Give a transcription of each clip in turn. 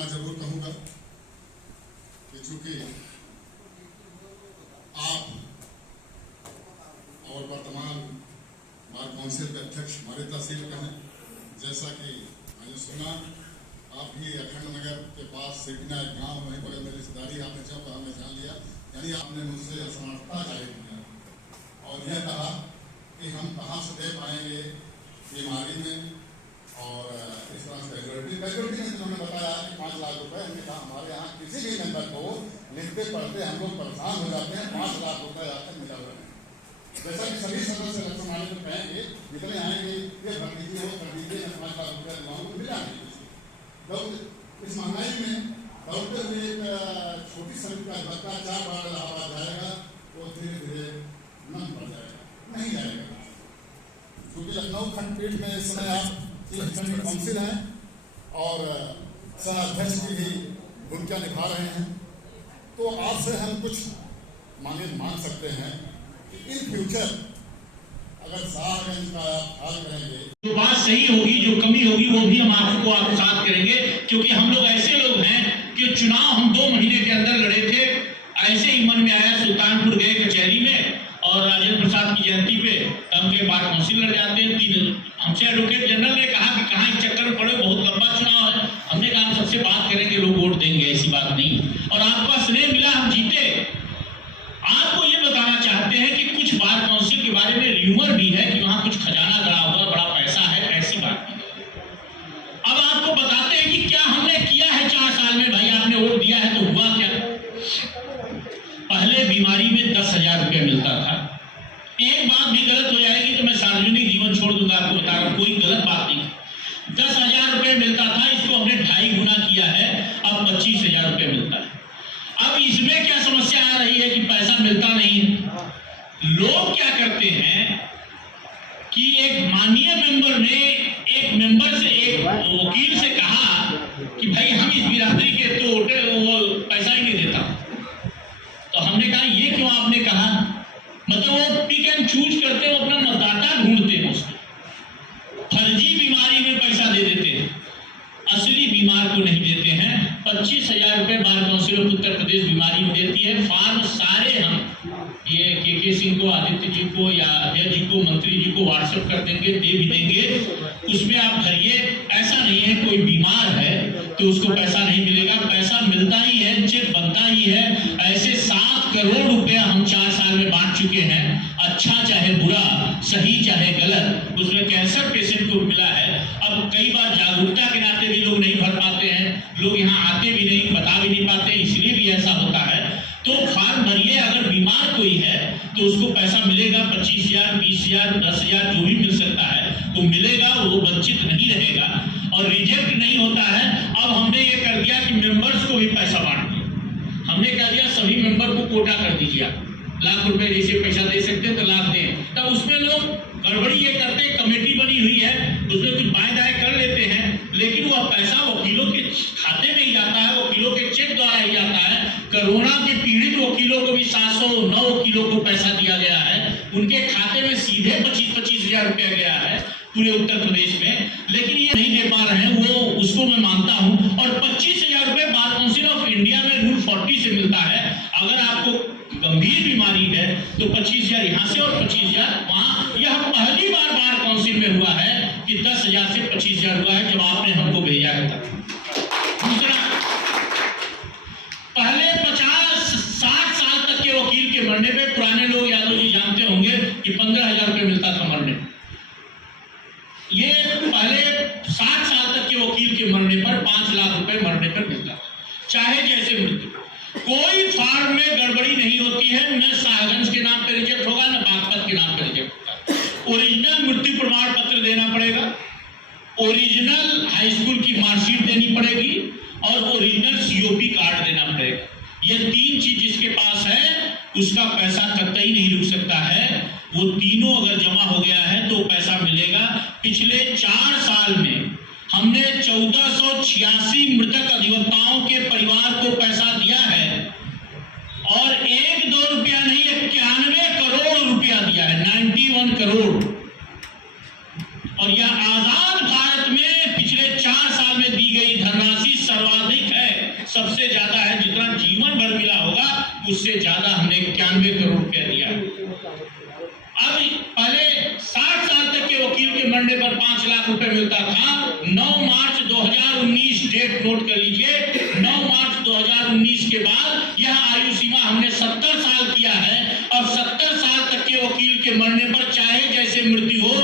इतना जरूर कहूंगा कि चूंकि आप और वर्तमान बार काउंसिल के अध्यक्ष हमारे तहसील के हैं, जैसा कि मैंने सुना आप भी अखंड नगर के पास सेठना एक गाँव वहीं पर मेरी रिश्तेदारी आपने जब कहा मैं जान लिया, यानी आपने मुझसे असमर्थता जाहिर किया और यह कहा कि हम कहाँ से दे पाएंगे बीमारी में और इस तरह से कैजुअलिटी में जिन्होंने बताया कि 5 लाख रुपए, हमने कहा हमारे यहाँ किसी भी मेंबर को लिखते पढ़ते हम लोग परेशान हो जाते हैं, 5 लाख रुपए आकर मिला हुआ है। जैसा कि सभी सदस्य इलेक्शन वाले को कहेंगे जितने आएंगे ये भर दीजिए वो कर दीजिए, 5 लाख रुपये दिलाऊँ तो मिला नहीं। लोग इस महंगाई में दौड़ते हुए एक छोटी सड़क का धक्का 4 बार इलाहाबाद जाएगा वो धीरे धीरे नम पड़ जाएगा, नहीं जाएगा। क्योंकि लखनऊ खंडपीठ में इस समय आप काउंसिल हैं और सह अध्यक्ष की भी भूमिका निभा रहे हैं, तो आपसे हम कुछ मांग सकते हैं कि इन फ्यूचर अगर साहबगंज का हाल करेंगे जो बात सही होगी, जो कमी होगी वो भी हम आपको आप साथ करेंगे, क्योंकि हम लोग ऐसे लोग हैं कि चुनाव हम 2 महीने के अंदर लड़े थे। ऐसे ही मन में आया, सुल्तानपुर गए कचहरी में और राजेंद्र प्रसाद की जयंती पे हम के बार काउंसिल लड़ जाते हैं। 3 हमसे एडवोकेट जनरल ने कहा कि कहाँ इस चक्कर में पड़े, बहुत लंबा चुनाव है। हमने कहा हम सबसे बात करेंगे, लोग वोट देंगे, ऐसी बात नहीं। और आपका स्नेह मिला, हम जीते। आपको ये बताना चाहते हैं कि कुछ बार काउंसिल के बारे में र्यूमर भी है कि वहां कुछ खजाना गड़ा हुआ, बड़ा पैसा है, ऐसी बात नहीं। अब आपको बताते हैं कि क्या हमने किया है 4 साल में। भाई आपने वोट दिया है तो हुआ क्या? पहले बीमारी में 10,000 रुपये मिलता था। एक बात भी गलत हो जाएगी तो मैं सार्वजनिक जीवन छोड़ दूंगा, आपको बता रहा हूं, कोई गलत बात नहीं। 10,000 रुपये मिलता था, इसको हमने 2.5 गुना किया है, अब 25,000 रुपये मिलता है। अब इसमें क्या समस्या आ रही है कि पैसा मिलता नहीं है। लोग क्या करते हैं कि एक माननीय मेंबर ने एक मेंबर से, एक वकील से कहा कि भाई हम इस बिरादरी के तो वो पैसा ही नहीं देता। तो हमने कहा ये क्यों आपने कहा? मतलब वो पिक एंड चूज करते, वो अपना मतदाता ढूंढते हैं, उसको फर्जी बीमारी में पैसा दे देते हैं, असली बीमार को नहीं देते हैं। 25,000 रुपये bar council of Uttar Pradesh बीमारी में देती है। फॉर्म सारे हम ये के सिंह को, आदित्य जी को या अध्यक्ष जी को, मंत्री जी को व्हाट्सएप कर देंगे, दे भी देंगे। उसमें आप भरिए। ऐसा नहीं है कोई बीमार है तो उसको पैसा नहीं मिलेगा, पैसा मिलता ही है, चेक बनता ही है। ऐसे 7 करोड़ रुपया हम 4 साल में बांट चुके हैं, अच्छा चाहे बुरा, सही चाहे गलत। उसमें कैंसर पेशेंट को मिला है। अब कई बार जागरूकता के नाते भी लोग नहीं भर पाते हैं, लोग यहाँ आते भी नहीं, बता भी नहीं पाते, इसलिए भी ऐसा होता है। तो फॉर्म भरिए, अगर बीमार कोई है तो उसको पैसा मिलेगा। 25,000, 20,000, 10,000 जो भी मिल सकता है वो मिलेगा, वो वंचित नहीं रहेगा और रिजेक्ट नहीं होता है। अब हमने ये कर दिया कि मेंबर्स को भी पैसा बांट दिया। हमने कह दिया सभी मेंबर को कोटा कर दीजिए, आप लाख रुपए जैसे पैसा दे सकते हैं तो लाख दें। तब उसमें लोग गड़बड़ी ये करते, कमेटी बनी हुई है, उसमें कुछ बाएं दाएं कर लेते हैं, लेकिन वह पैसा वकीलों के खाते में ही जाता है, वकीलों के चेक द्वारा ही जाता है। कोरोना के पीड़ित वकीलों को भी 709 वकीलों को पैसा दिया गया है, उनके खाते में सीधे 25,000 रुपया गया है पूरे उत्तर प्रदेश में। लेकिन ये नहीं दे पा रहे हैं, वो उसको मैं मानता हूं। और 25,000 रुपये बार काउंसिल ऑफ इंडिया में रूल 40 से मिलता है। अगर आपको गंभीर बीमारी है तो 25,000 यहाँ से और 25,000 वहां। यह पहली बार बार काउंसिल में हुआ है कि 10,000 से 25,000 हुआ है, जब आपने हमको भेजा है तब। दूसरा, पहले 50-60 साल तक के वकील के मरने पे, पुराने लोग यादव जी जानते होंगे कि 15,000 रुपये मिलता था मरने। ये पहले 60 साल तक के वकील के मरने पर 5 लाख रुपए मरने पर मिलता, चाहे जैसे मृत्यु। कोई फॉर्म में गड़बड़ी नहीं होती है, न साहगंज के नाम पे रिजेक्ट होगा, न बागपत के नाम पे रिजेक्ट होगा। ओरिजिनल मृत्यु प्रमाण पत्र देना पड़ेगा, ओरिजिनल हाई स्कूल की मार्कशीट देनी पड़ेगी और ओरिजिनल COP कार्ड देना पड़ेगा। ये 3 चीज जिसके पास है उसका पैसा कतई नहीं रुक सकता है। वो तीनों अगर जमा हो गया है तो पैसा मिलेगा। पिछले 4 साल में हमने 1486 मृतक अधिवक्ताओं के परिवार को पैसा दिया है और 1-2 रुपया नहीं, 91 करोड़ रुपया दिया है, 91 करोड़। और यह आजाद भारत में पिछले 4 साल में दी गई धनराशि सर्वाधिक है। उससे ज्यादा हमने 91 करोड़ रुपया दिया है। अब पहले 60 साल तक के वकील के मरने पर 5 लाख रुपए मिलता था। 9 मार्च 2019 डेट नोट कर लीजिए, 9 मार्च 2019 के बाद यह आयु सीमा हमने 70 साल किया है और 70 साल तक के वकील के मरने पर चाहे जैसे मृत्यु हो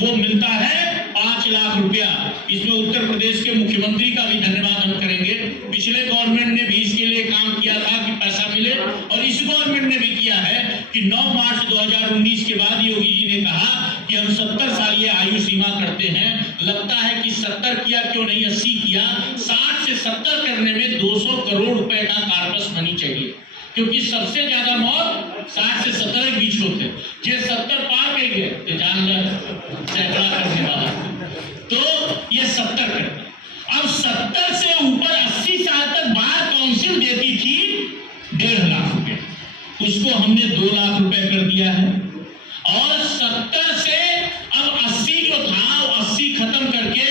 वो मिलता है 5 लाख रुपया। इसमें उत्तर प्रदेश के मुख्यमंत्री का भी धन्यवाद हम करेंगे। पिछले गवर्नमेंट ने भी इसके लिए काम किया था कि पैसा मिले और इस गवर्नमेंट ने भी किया है कि 9 मार्च 2019 के बाद योगी जी ने कहा कि हम 70 साल ये आयु सीमा करते हैं। लगता है कि 70 किया क्यों नहीं 80 किया। 60 से 70 करने में 200 करोड़ रुपए का कार्पस मनी चाहिए, क्योंकि सबसे ज्यादा मौत 60 से 70 के बीच होते हैं। जे 70 पार कर गए तो जान सैकड़ा करने वाला, तो ये 70 करते। अब 70 से ऊपर 80 साल तक बार काउंसिल देती थी 1.5 लाख रुपए, उसको हमने 2 लाख रुपए कर दिया है। और 70 से अब 80 जो था 80 खत्म करके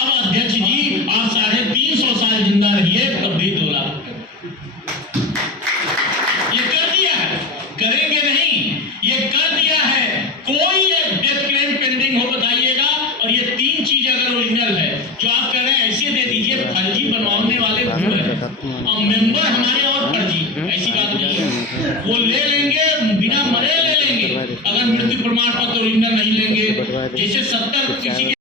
अब अध्यक्ष जी आप 350 साल जिंदा रहिए तब भी 2 लाख ये कर दिया है। करेंगे नहीं, ये कर दिया है। कोई डेथ क्लेम पेंडिंग हो बताइएगा। और ये 3 चीज अगर ओरिजिनल है जो आप कह रहे हैं ऐसे दे दीजिए, फर्जी बनवाने वाले भूल है और मेंबर हमारे और फर्जी, ऐसी बात नहीं है। वो ले लेंगे बिना मरे ले लेंगे, अगर मृत्यु प्रमाण पत्र ओरिजिनल नहीं लेंगे। जैसे 70 किसी